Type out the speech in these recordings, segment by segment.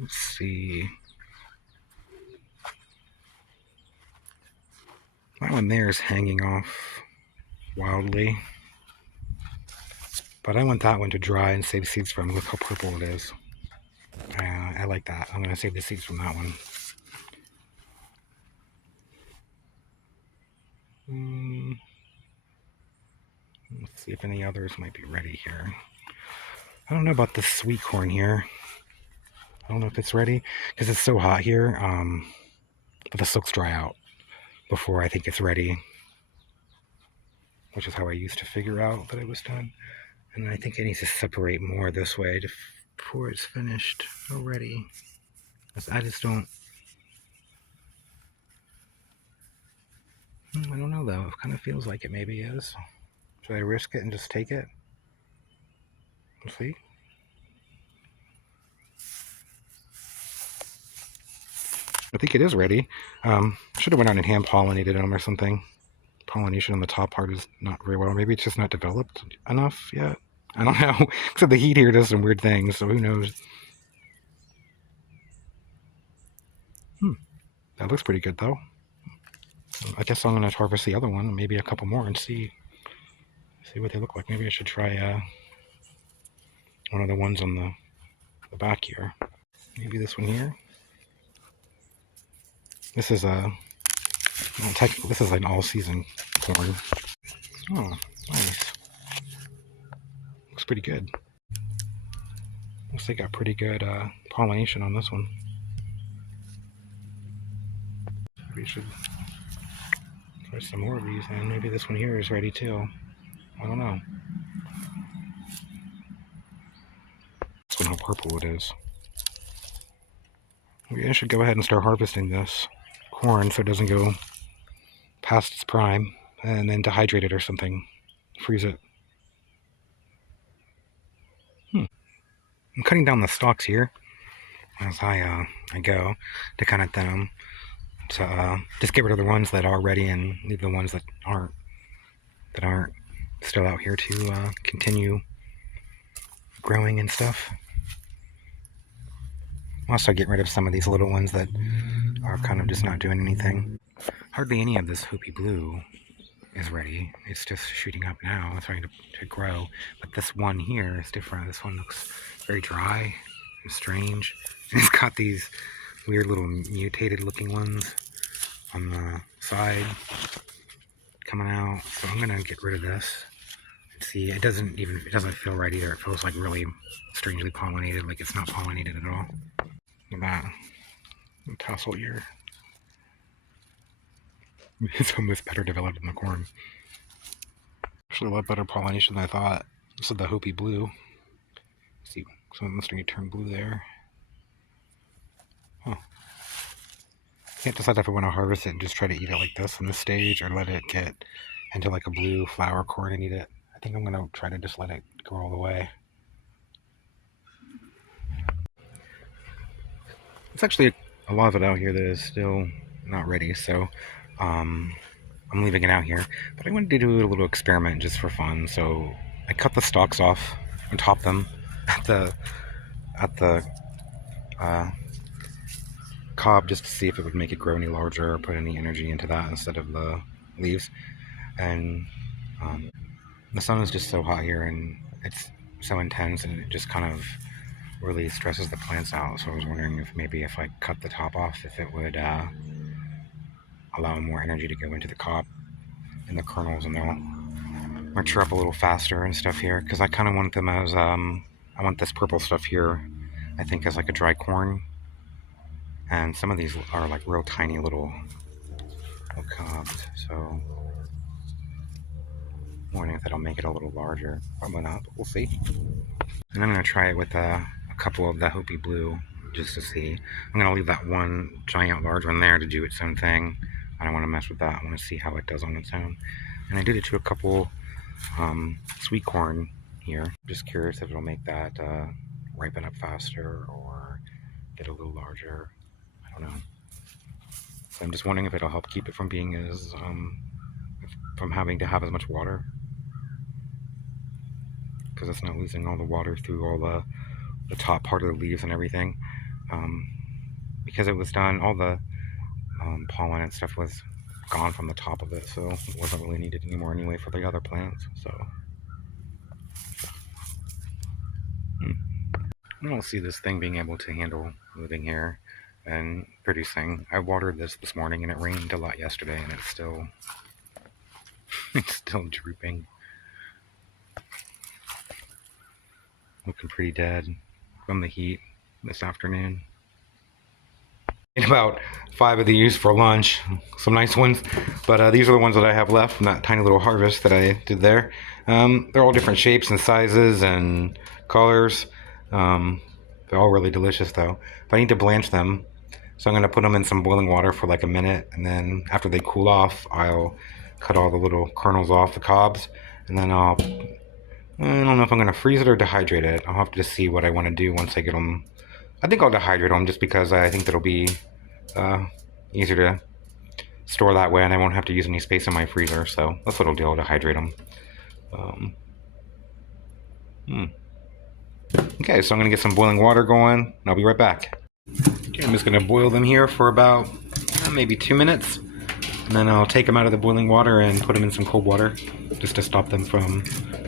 Let's see. That one there is hanging off wildly. But I want that one to dry and save seeds from. Look how purple it is. I like that. I'm going to save the seeds from that one. Let's see if any others might be ready here. I don't know about this sweet corn here. I don't know if it's ready because it's so hot here. But the silks dry out before I think it's ready, which is how I used to figure out that it was done. And I think it needs to separate more this way before it's finished already. I just don't. I don't know though. It kind of feels like it maybe is. Should I risk it and just take it? We'll see. I think it is ready. Should have went out and hand pollinated them or something. Pollination on the top part is not very well. Maybe it's just not developed enough yet. I don't know. Except the heat here does some weird things, so who knows. That looks pretty good though. I guess I'm gonna harvest the other one, maybe a couple more, and see what they look like. Maybe I should try one of the ones on the back here. Maybe this one here. This is technically this is an all-season corn. Oh, nice. Looks pretty good. Looks like got pretty good pollination on this one. We should try some more of these, and maybe this one here is ready too. I don't know. This one, how purple it is. Maybe I should go ahead and start harvesting this corn so it doesn't go past its prime, and then dehydrate it or something. Freeze it. I'm cutting down the stalks here as I go to kind of thin them. To just get rid of the ones that are ready and leave the ones that aren't still out here to continue growing and stuff. Also get rid of some of these little ones that are kind of just not doing anything. Hardly any of this Hoopy Blue is ready. It's just shooting up now. It's starting to grow. But this one here is different. This one looks very dry and strange. It's got these weird little mutated looking ones on the side coming out. So I'm gonna get rid of this. See, it doesn't feel right either. It feels like really strangely pollinated, like it's not pollinated at all. Look at that tassel ear. It's almost better developed than the corn. Actually, a lot better pollination than I thought. This is the Hoopy Blue. See, some of them starting to turn blue there. Huh. Can't decide if I want to harvest it and just try to eat it like this on this stage, or let it get into like a blue flower corn and eat it. I think I'm gonna try to just let it go all the way. It's actually a lot of it out here that is still not ready, so I'm leaving it out here. But I wanted to do a little experiment just for fun, so I cut the stalks off and top them at the cob just to see if it would make it grow any larger or put any energy into that instead of the leaves. And the sun is just so hot here and it's so intense, and it just kind of really stresses the plants out. So I was wondering if maybe if I cut the top off, if it would allow more energy to go into the cob and the kernels, and they'll mature up a little faster and stuff here. Because I kind of want them as I want this purple stuff here, I think, as like a dry corn. And some of these are like real tiny little cobs, so I'm wondering if that'll make it a little larger. Probably not, but we'll see. And I'm going to try it with a couple of the Hoopy Blue just to see. I'm going to leave that one giant large one there to do its own thing. I don't want to mess with that. I want to see how it does on its own. And I did it to a couple sweet corn here. Just curious if it'll make that ripen up faster or get a little larger. I don't know. So I'm just wondering if it'll help keep it from being as from having to have as much water, because it's not losing all the water through all the top part of the leaves and everything. um, because it was done, all the pollen and stuff was gone from the top of it, so it wasn't really needed anymore anyway for the other plants. So I don't see this thing being able to handle living here and producing. I watered this morning and it rained a lot yesterday, and it's still it's still drooping, looking pretty dead from the heat this afternoon. Ate about 5 of these for lunch, some nice ones, but these are the ones that I have left from that tiny little harvest that I did there. They're all different shapes and sizes and colors. They're all really delicious though. But I need to blanch them, so I'm going to put them in some boiling water for like a minute, and then after they cool off, I'll cut all the little kernels off the cobs, and then I don't know if I'm going to freeze it or dehydrate it. I'll have to just see what I want to do once I get them. I think I'll dehydrate them just because I think that'll be easier to store that way, and I won't have to use any space in my freezer. So that's what I'll do. I'll dehydrate them. Okay, so I'm going to get some boiling water going, and I'll be right back. Okay, I'm just going to boil them here for about maybe 2 minutes, and then I'll take them out of the boiling water and put them in some cold water just to stop them from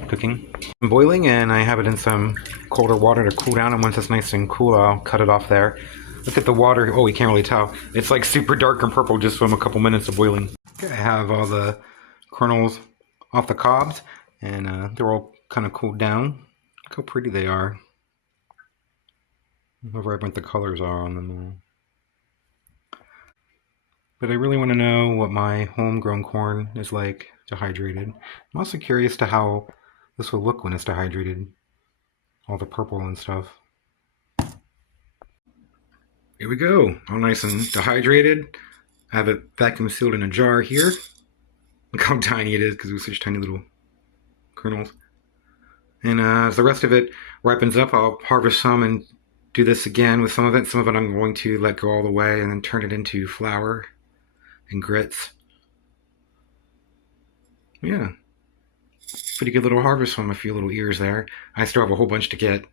cooking. I'm boiling, and I have it in some colder water to cool down, and once it's nice and cool, I'll cut it off there. Look at the water. Oh, you can't really tell. It's like super dark and purple just from a couple minutes of boiling. Okay, I have all the kernels off the cobs, and they're all kind of cooled down. Look how pretty they are. How vibrant the colors are on them. But I really want to know what my homegrown corn is like dehydrated. I'm also curious to how this will look when it's dehydrated. All the purple and stuff. Here we go, all nice and dehydrated. I have it vacuum sealed in a jar here. Look how tiny it is because it was such tiny little kernels. And as the rest of it ripens up, I'll harvest some and do this again with some of it. Some of it I'm going to let go all the way and then turn it into flour and grits. Yeah, pretty good little harvest from a few little ears there. I still have a whole bunch to get.